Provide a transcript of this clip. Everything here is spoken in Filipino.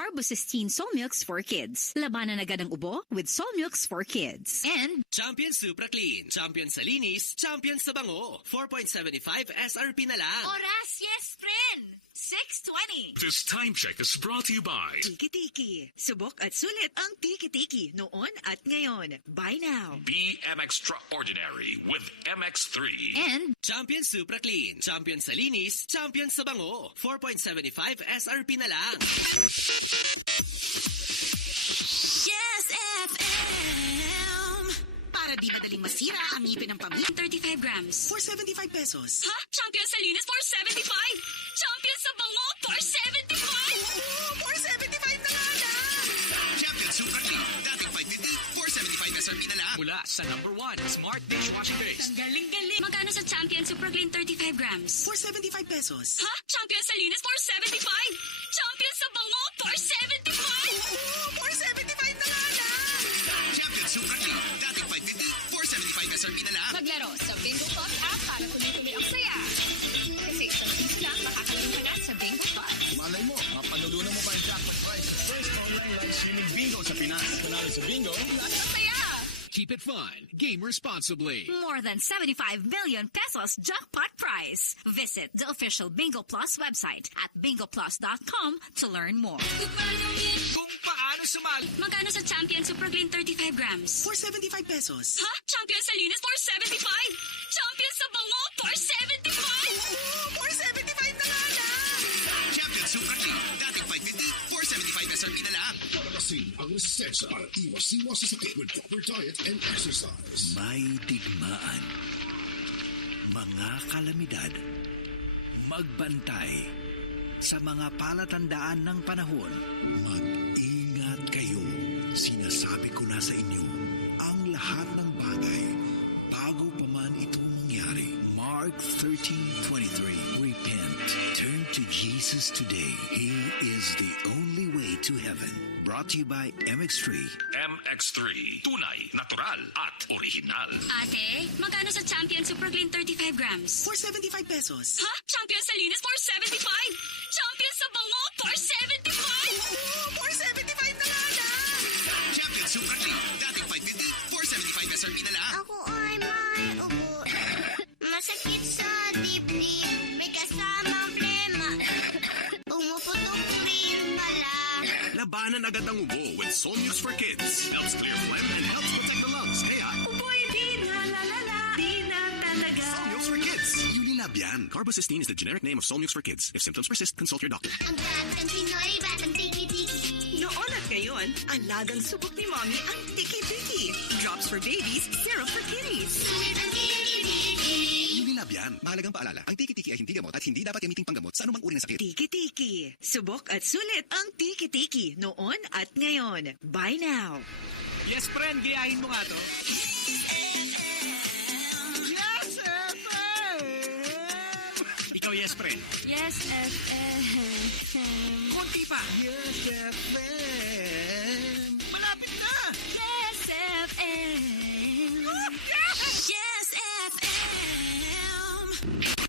Carbocysteine Solmux for Kids. Labanan agad ang ubo with Solmux for Kids. And Champion Supra Clean, Champion sa linis, Champion sa bango. 4.75 SRP na lang. Oras, yes, friend! 6:20. This time check is brought to you by Tiki-Tiki. Subok at sulit ang Tiki-Tiki noon at ngayon. Buy now. Be Extraordinary with MX3. and Champion Supra Clean, Champion sa linis, Champion sa bango. 4.75 SRP na lang. Yes, FM! Para di madaling masira ang ngipin ng pamilya. 35 grams. For 75 pesos. Ha? Champion sa linis for 75! Champion sa bango for 75! Oo, for 75 na nga lang! Champion Super Clean. Dating 550, 475 SRP na lang. Mula sa #1 Smart Dishwashing Base. Ang galing-galing! Magkano sa Champion Super Clean 35 grams? For 75 pesos. Ha? Champion sa linis for 75! Champion sa bango for 75! Oo, for 75 na nga lang! Champion Super Clean. Dating 550, 475 SRP na lang. Maglaro sa Bingo Plus app para tuloy-tuloy ang saya. Kasi isang piso lang makakalamin ka na sa Bingo Plus. Malay mo, mapanalunan mo pa yung jackpot prize. First online live streaming bingo sa Pinas. Panalo sa bingo, Ang saya! Keep it fun. Game responsibly. more than 75 million pesos jackpot prize. Visit the official Bingo Plus website at bingoplus.com to learn more. Kung paano sumali. Magkano sa Champion Super Clean 35 grams? For 75 pesos. Ha? Champion sa linis for 75! Champion sa bango for 75! Oo, for 75 na nga lang! Champion Super Clean. Dating 550, 475 SRP na lang. Palakasin ang resistensya at iwas-iwas sa sakit with proper diet and exercise. May digmaan, mga kalamidad, magbantay sa mga palatandaan ng panahon. Mag-ingat kayo. Sinasabi ko na sa inyo, ang lahat ng bagay, bago pa man itong mangyari. Mark 13:23. Repent. Turn to Jesus today. He is the only way to heaven. Brought to you by MX3. MX3. Tunay, natural, at original. Ate, magkano sa Champion Super Clean 35 grams? For 75 pesos. Ha? Champion sa linis for 75! Champion sa bango for 75! Oo, for 75 na nga lang! Champion Super Clean. Dating 550, 475 SRP na lang. Ako ay may ubo. Masakit sa dibdib. May kasamang plema. Pumuputok rin pala. Labanan agad ang ubo with Solmux for Kids. Helps clear phlegm and helps protect the lungs. Kaya, Uboy, di na lalala. Di na talaga. Solmux for Kids. Unilab yan. Carbocysteine is the generic name of Solmux for Kids. If symptoms persist, consult your doctor. Ang gandang Pinoy, batang tiki-tiki. Noon at ngayon, ang lagang subok ni Mommy ang Tiki-Tiki. Drops for babies, syrup for kiddies. Sulit ang tiki-tiki. Unilab yan. Mahalagang paalala. Ang tiki-tiki ay hindi gamot at hindi dapat gamiting panggamot sa anumang uri ng sakit. Tiki-Tiki. Subok at sulit ang Tiki-Tiki noon at ngayon. Buy now. Yes, friend. Gayahin mo nga to. Yes, FM! Ikaw, yes, friend. Yes, FM. Konti pa. Yes, FM! Malapit na. Yes, FM. Yes, FM.